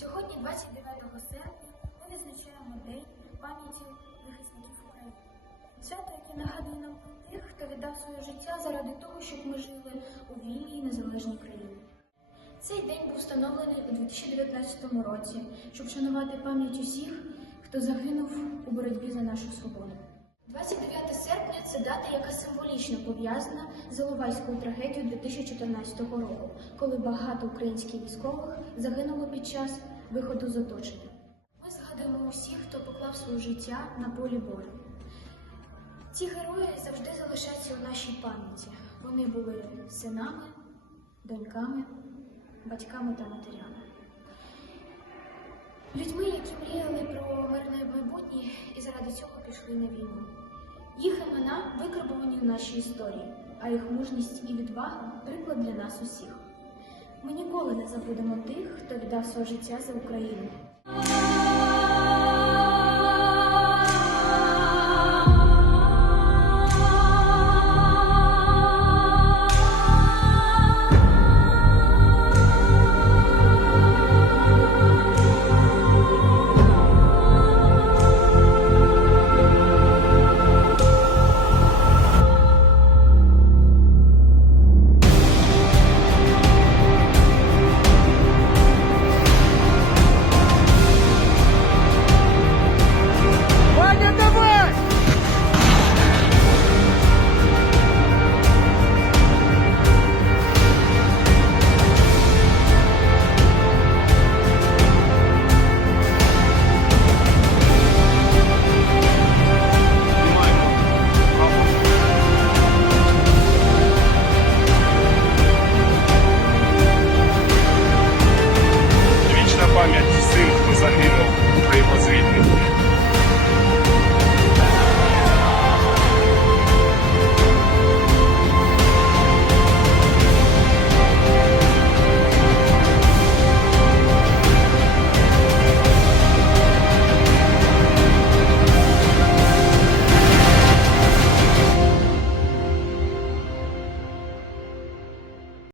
Сьогодні, 29 серпня, ми відзначаємо День пам'яті захисників України. Свято, яке нагадує нам про тих, хто віддав своє життя заради того, щоб ми жили у вільній незалежній країні. Цей день був встановлений у 2019 році, щоб вшанувати пам'ять усіх, хто загинув у боротьбі за нашу свободу. 29 серпня це дата, яка символічно пов'язана з Іловайською трагедією 2014 року, коли багато українських військових загинуло під час виходу з оточення. Ми згадуємо усіх, хто поклав своє життя на полі бою. Ці герої завжди залишаться у нашій пам'яті. Вони були синами, доньками, батьками та матерями. Людьми, які мріяли про мирне майбутнє і заради цього пішли на війну. Їх імена викарбовані в нашій історії, а їх мужність і відвага приклад для нас усіх. Ми ніколи не забудемо тих, хто віддав своє життя за Україну.